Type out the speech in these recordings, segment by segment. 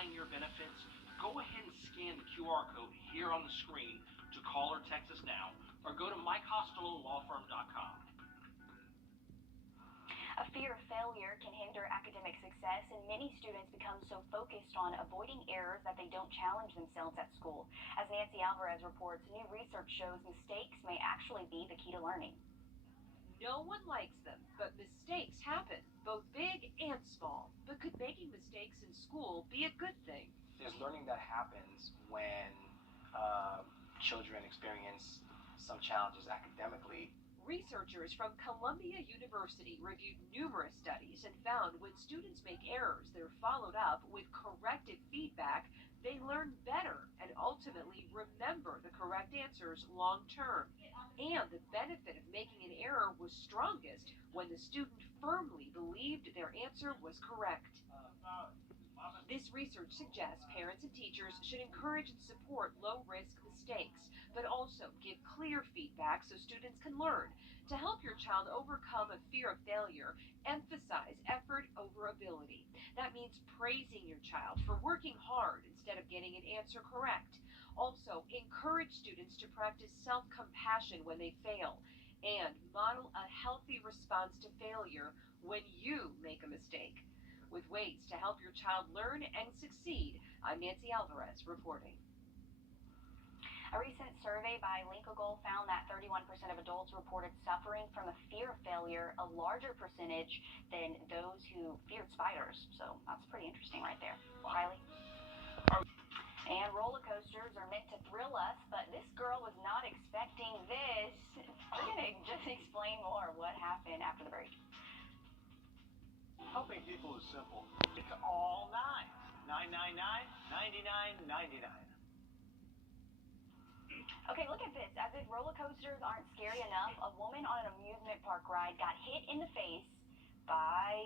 verifying your benefits, go ahead and scan the QR code here on the screen to call or text us now, or go to mikehospitallawfirm.com. A fear of failure can hinder academic success, and many students become so focused on avoiding errors that they don't challenge themselves at school. As Nancy Alvarez reports, new research shows mistakes may actually be the key to learning. No one likes them, but mistakes happen, both big and small. But could making mistakes in school be a good thing? There's learning that happens when children experience some challenges academically. Researchers from Columbia University reviewed numerous studies and found when students make errors that are followed up with corrective feedback, they learn better and ultimately remember the correct answers long term. And the benefit of making an error was strongest when the student firmly believed their answer was correct. This research suggests parents and teachers should encourage and support low-risk mistakes, but also give clear feedback so students can learn. To help your child overcome a fear of failure, emphasize effort over ability. That means praising your child for working hard instead of getting an answer correct. Also, encourage students to practice self-compassion when they fail, and model a healthy response to failure when you make a mistake. With ways to help your child learn and succeed, I'm Nancy Alvarez reporting. A recent survey by Linkagol found that 31% of adults reported suffering from a fear of failure, a larger percentage than those who feared spiders. So that's pretty interesting right there. Riley? And roller coasters are meant to thrill us, but this girl was not expecting this. We're going to just explain more what happened after the break. Helping people is simple. It's all nines. 999, 99, 99. Okay, look at this. As if roller coasters aren't scary enough, a woman on an amusement park ride got hit in the face by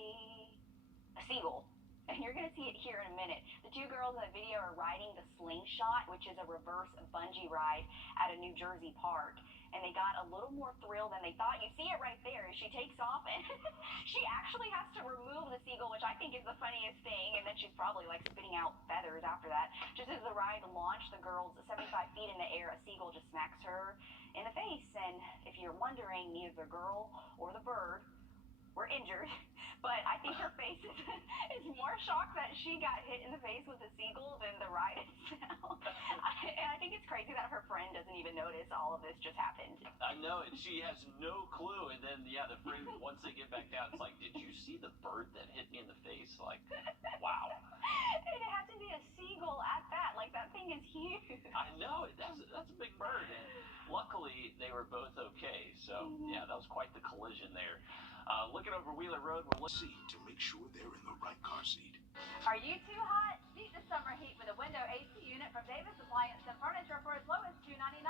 a seagull. And you're going to see it here in a minute. The two girls in the video are riding the slingshot, which is a reverse bungee ride at a New Jersey park. And they got a little more thrill than they thought. You see it right there. She takes off, and she actually has to remove the seagull, which I think is the funniest thing. And then she's probably like spitting out feathers after that. Just as the ride launched, the girl's 75 feet in the air, a seagull just smacks her in the face. And if you're wondering, neither the girl or the bird were injured, but I think her face is more shocked that she got hit in the face with a seagull than the ride itself. And I think it's crazy that her friend doesn't even notice all of this just happened. I know, and she has no clue. And then, yeah, the friend, once they get back down, it's like, did you see the bird that hit me in the face? Like, wow. And it had to be a seagull at that. Like, that thing is huge. I know, that's a big bird. And luckily, they were both okay. So, yeah, that was quite the collision there. Looking over Wheeler Road, we're see to make sure they're in the right car seat. Are you too hot? Beat the summer heat with a window AC unit from Davis Appliance and Furniture for as low as $299.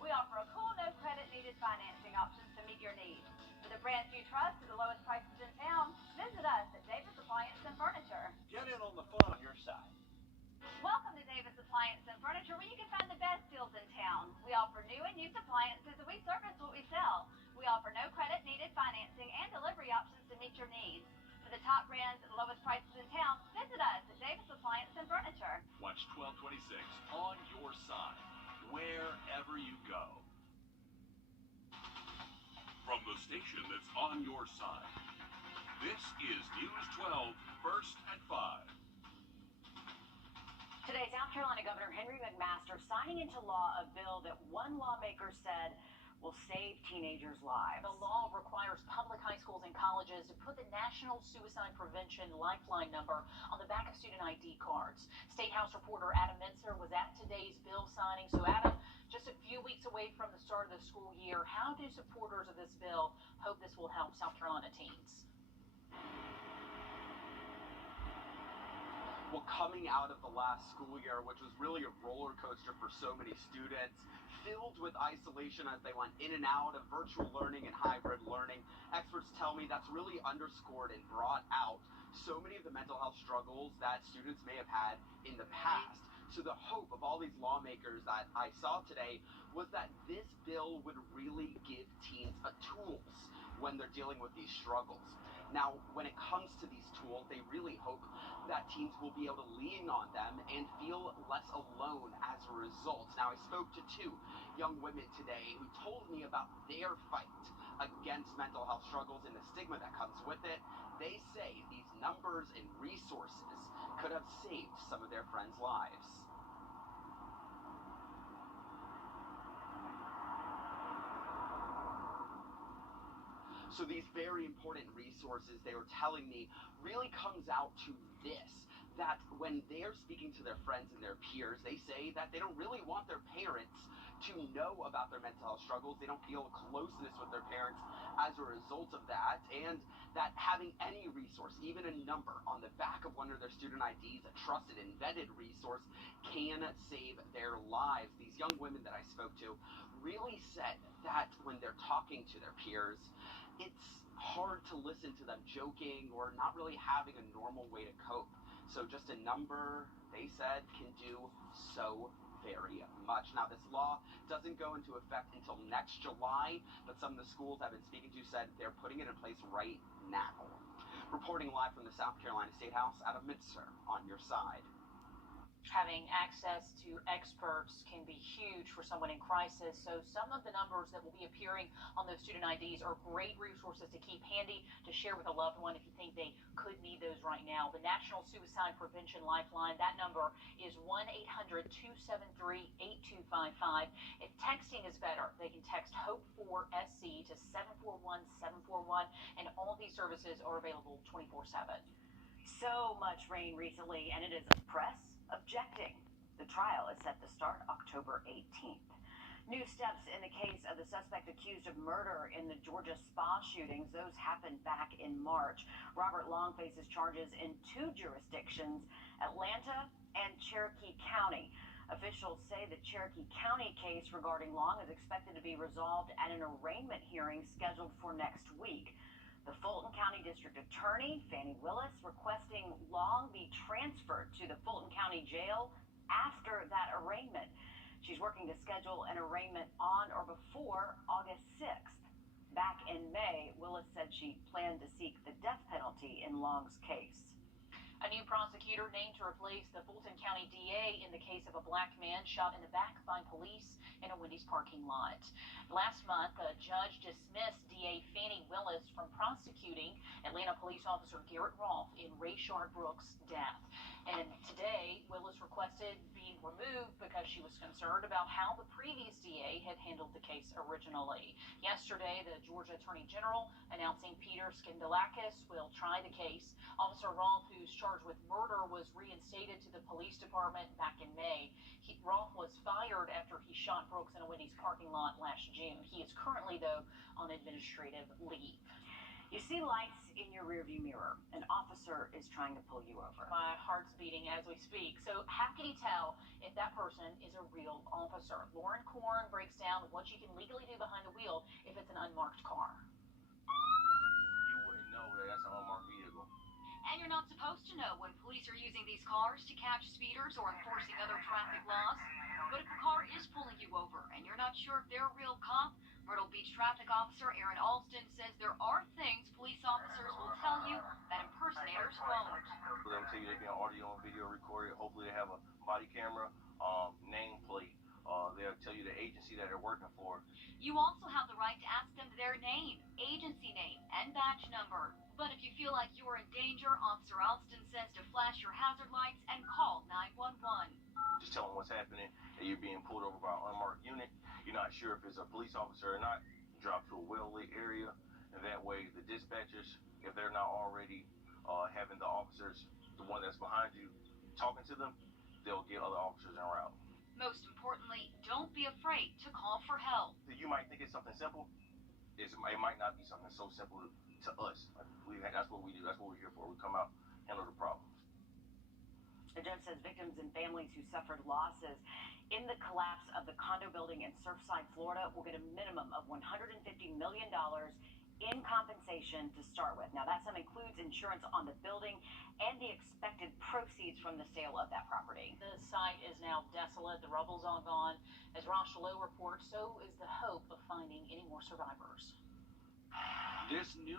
We offer a cool, no credit needed financing options to meet your needs. With a brand new trust at the lowest prices in town, visit us at Davis Appliance and Furniture. Get in on the fun on your side. Welcome to Davis Appliance and Furniture, where you can find the best deals in town. We offer new and used appliances, and we service what we sell. We offer no credit needed financing and delivery options to meet your needs. For the top brands at the lowest prices in town, visit us at Davis Appliance and Furniture. Watch 1226 on your side, wherever you go. From the station that's on your side, this is News 12, first at 5. Today, South Carolina Governor Henry McMaster signing into law a bill that one lawmaker said will save teenagers' lives. The law requires public high schools and colleges to put the National Suicide Prevention Lifeline number on the back of student ID cards. State House reporter Adam Mincer was at today's bill signing. So, Adam, just a few weeks away from the start of the school year, how do supporters of this bill hope this will help South Carolina teens? Well, coming out of the last school year, which was really a roller coaster for so many students, filled with isolation as they went in and out of virtual learning and hybrid learning, experts tell me that's really underscored and brought out so many of the mental health struggles that students may have had in the past. So the hope of all these lawmakers that I saw today was that this bill would really give teens tools when they're dealing with these struggles. Now, when it comes to these tools, they really hope that teens will be able to lean on them and feel less alone as a result. Now, I spoke to two young women today who told me about their fight against mental health struggles and the stigma that comes with it. They say these numbers and resources could have saved some of their friends' lives. So these very important resources, they were telling me, really comes out to this, that when they're speaking to their friends and their peers, they say that they don't really want their parents to know about their mental health struggles. They don't feel a closeness with their parents as a result of that, and that having any resource, even a number on the back of one of their student IDs, a trusted and vetted resource, can save their lives. These young women that I spoke to really said that when they're talking to their peers, it's hard to listen to them joking or not really having a normal way to cope. So just a number, they said, can do so very much. Now, this law doesn't go into effect until next July, but some of the schools I've been speaking to said they're putting it in place right now. Reporting live from the South Carolina State House, out of Midser, on your side. Having access to experts can be huge for someone in crisis. So some of the numbers that will be appearing on those student IDs are great resources to keep handy to share with a loved one if you think they could need those right now. The National Suicide Prevention Lifeline, that number is 1-800-273-8255. If texting is better, they can text HOPE4SC to 741-741, and all these services are available 24/7. So much rain recently, and it is press objecting. The trial is set to start October 18th. New steps in the case of the suspect accused of murder in the Georgia spa shootings. Those happened back in March. Robert Long faces charges in two jurisdictions, Atlanta and Cherokee County. Officials say the Cherokee County case regarding Long is expected to be resolved at an arraignment hearing scheduled for next week. The Fulton County District Attorney, Fannie Willis, requesting Long be transferred to the Fulton County Jail after that arraignment. She's working to schedule an arraignment on or before August 6th. Back in May, Willis said she planned to seek the death penalty in Long's case. A new prosecutor named to replace the Fulton County DA in the case of a black man shot in the back by police in a Wendy's parking lot. Last month, a judge dismissed DA Fannie Willis from prosecuting Atlanta police officer Garrett Rolfe in Rayshard Brooks' death. And today, Willis requested being removed because she was concerned about how the previous DA had handled the case originally. Yesterday, the Georgia Attorney General announcing Peter Skandalakis will try the case. Officer Rolfe, who's charged with murder, was reinstated to the police department back in May. Rolfe was fired after he shot Brooks in a Wendy's parking lot last June. He is currently, though, on administrative leave. You see lights in your rearview mirror. An officer is trying to pull you over. My heart's beating as we speak. So how can you tell if that person is a real officer? Lauren Korn breaks down what you can legally do behind the wheel if it's an unmarked car. You wouldn't know that that's an unmarked vehicle. And you're not supposed to know when police are using these cars to catch speeders or enforcing other traffic laws. But if a car is pulling you over and you're not sure if they're a real cop, Myrtle Beach traffic officer Aaron Alston says there are things police officers will tell you that impersonators won't. They'll tell you they can audio and video record it. Hopefully they have a body camera, nameplate. They'll tell you the agency that they're working for. You also have the right to ask them their name, agency name, and badge number. But if you feel like you're in danger, Officer Alston says to flash your hazard lights and call 911. Just tell them what's happening, that you're being pulled over by an unmarked unit. You're not sure if it's a police officer or not. Drop to a well-lit area, and that way the dispatchers, if they're not already having the officers, the one that's behind you, talking to them, they'll get other officers en route. Most importantly, don't be afraid to call for help. You might think it's something simple. It might not be something so simple to us. That's what we do. That's what we're here for. We come out, handle the problems. The judge says victims and families who suffered losses in the collapse of the condo building in Surfside, Florida, will get a minimum of $150 million in compensation to start with. Now, that sum includes insurance on the building and the expected proceeds from the sale of that property. The site is now desolate. The rubble's all gone. As Rosh Lowe reports, so is the hope of finding any more survivors. This new